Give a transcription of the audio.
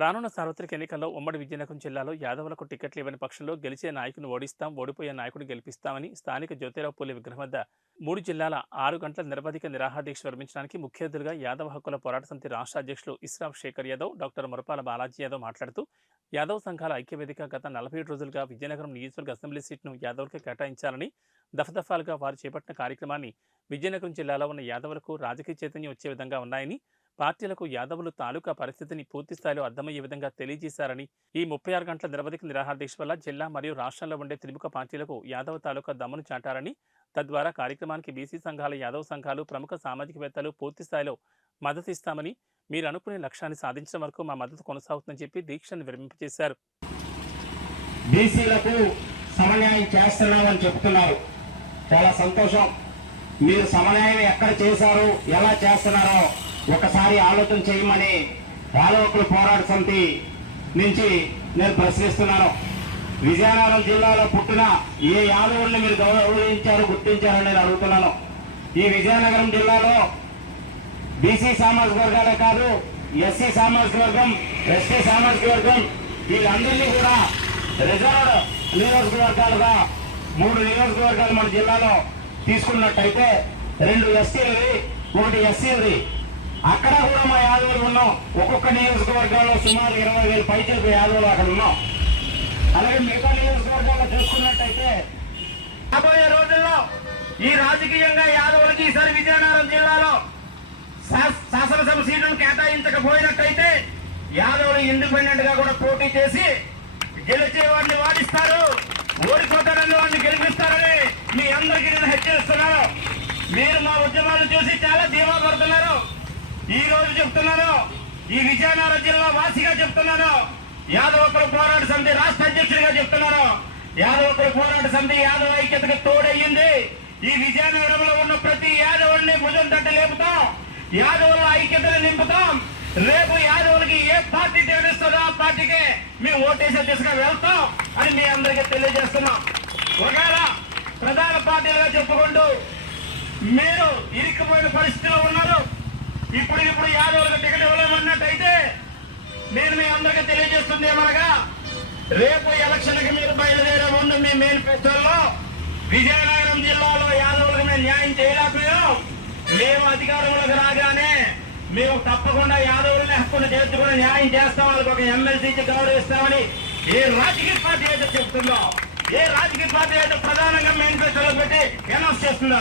రానున్న సార్వత్రిక ఎన్నికల్లో ఉమ్మడి విజయనగరం జిల్లాలో యాదవులకు టికెట్లు ఇవ్వని పక్షంలో గెలిచే నాయకుని ఓడిస్తాం, ఓడిపోయే నాయకుడిని గెలిపిస్తామని స్థానిక జ్యోతిరావు పూలే విగ్రహం వద్ద 3 జిల్లాల 6 గంటల నిరవధిక నిరాహారదీక్ష విరమించడానికి ముఖ్య అతిథులుగా యాదవ హక్కుల పోరాట సమితి రాష్ట్ర అధ్యక్షులు ఇస్రాఫ్ శేఖర్ యాదవ్, డాక్టర్ మురపాల బాలాజీ యాదవ్ మాట్లాడుతూ యాదవ్ సంఘాల ఐక్యవేదిక గత 47 రోజులుగా విజయనగరం నియోజకవర్గ అసెంబ్లీ సీట్ను యాదవులకు కేటాయించాలని దఫదఫాలుగా వారు చేపట్టిన కార్యక్రమాన్ని విజయనగరం జిల్లాలో ఉన్న యాదవులకు రాజకీయ చైతన్యం వచ్చే విధంగా ఉన్నాయని, పార్టీలకు యాదవులు తాలూకా పరిస్థితిని పూర్తిస్థాయిలో అర్థమయ్యే విధంగా తెలియజేశారని, ఈ 36 గంటల నిరవధిక నిరాహారదీక్ష వల్ల జిల్లా మరియు రాష్ట్రంలో ఉండే త్రిముఖ పార్టీలకు యాదవ తాలూకా దమ్మును చాటారని, తద్వారా కార్యక్రమానికి బీసీ సంఘాల, యాదవ సంఘాలు, ప్రముఖ సామాజికవేత్తలు పూర్తిస్థాయిలో మద్దతు ఇస్తామని, మీరు అనుకునే లక్ష్యాన్ని సాధించడం వరకు మా మద్దతు కొనసాగుతుందని చెప్పి దీక్షను విరమింపజేశారు. బీసీలకు సమన్యాయం చేస్తున్నామని చెప్తున్నారు. చాలా సంతోషం. మీరు సమన్యాయం ఎక్కడ చేశారు, ఎలా చేస్తున్నారో ఒకసారి ఆలోచన చేయమని యాదవ హక్కుల పోరాట సమితి నుంచి నేను ప్రశ్నిస్తున్నాను. విజయనగరం జిల్లాలో పుట్టిన ఏ యాదవుల్ని మీరు గౌరవించారు, గుర్తించారని నేను అడుగుతున్నాను. ఈ విజయనగరం జిల్లాలో బీసీ సామాజిక వర్గాలే కాదు, ఎస్సీ సామాజిక వర్గం, ఎస్టీ సామాజిక వర్గం వీళ్ళందరినీ కూడా రిజర్వ్డ్ నియోజకవర్గాలుగా 3 నియోజకవర్గాలు మన జిల్లాలో తీసుకున్నట్టయితే 2 ఎస్టీలవి, 1 ఎస్సీలది. అక్కడ కూడా మా యాదవులు ఉన్నాం. ఒక్కొక్క నియోజకవర్గాల్లో సుమారు 20,000 పైచలకు యాదవులు అక్కడ ఉన్నాం. అలాగే మిగతా నియోజకవర్గాల్లో చూసుకున్నట్టయితే రాబోయే రోజుల్లో ఈ రాజకీయంగా యాదవులకి ఈసారి విజయనగరం జిల్లాలో శాసనసభ సీట్లను కేటాయించకపోయినట్టయితే యాదవులు ఇండిపెండెంట్ గా కూడా పోటీ చేసి గెలిచే వాడిని వాడిస్తారు, ఓడిపోతారని వాడిని గెలిపిస్తారని మీ అందరికీ నేను హెచ్చరిస్తున్నాను. మీరు మా ఉద్యమాలు చూసి చాలా ధీమా పడుతున్నారు. ఈ రోజు చెప్తున్నాను, ఈ విజయనగరం జిల్లా వాసిగా చెప్తున్నాను, యాదవ హక్కుల పోరాట సమితి రాష్ట్ర అధ్యక్షుడిగా చెప్తున్నాను. యాదవ హక్కుల పోరాట సమితి యాదవ ఐక్యతకు తోడయ్యింది. ఈ విజయనగరంలో ఉన్న ప్రతి యాదవుడిని భుజం తట్టి లేపుతాం, యాదవుల ఐక్యతను నింపుతాం. రేపు యాదవులకి ఏ పార్టీ తెలుస్తుందో ఆ పార్టీకి మేము ఓటేసే దిశగా వెళ్తాం అని మీ అందరికీ తెలియజేస్తున్నాం. ఒకవేళ ప్రధాన పార్టీలుగా చెప్పుకుంటూ మీరు ఇరుక్కుపోయిన పరిస్థితిలో ఉన్నారు, ఇప్పుడు యాదవులకు టికెట్ ఇవ్వలేమన్నట్టయితే నేను మీ అందరికీ తెలియజేస్తుంది ఏమనగా, రేపు ఎలక్షన్కి మీరు బయలుదేరే ముందు మీ మేనిఫెస్టోలో విజయనగరం జిల్లాలో యాదవులకు మేము న్యాయం చేయలేకపోయాం, మేము అధికారంలోకి రాగానే మేము తప్పకుండా యాదవులని హక్కును చేర్చుకుని న్యాయం చేస్తాం, వాళ్ళకి ఒక ఎమ్మెల్సీకి గౌరవిస్తామని ఏ రాజకీయ పార్టీ అయితే చెప్తుందో, ఏ రాజకీయ పార్టీ అయితే ప్రధానంగా మేనిఫెస్టోలో పెట్టి అనౌన్స్ చేస్తుందో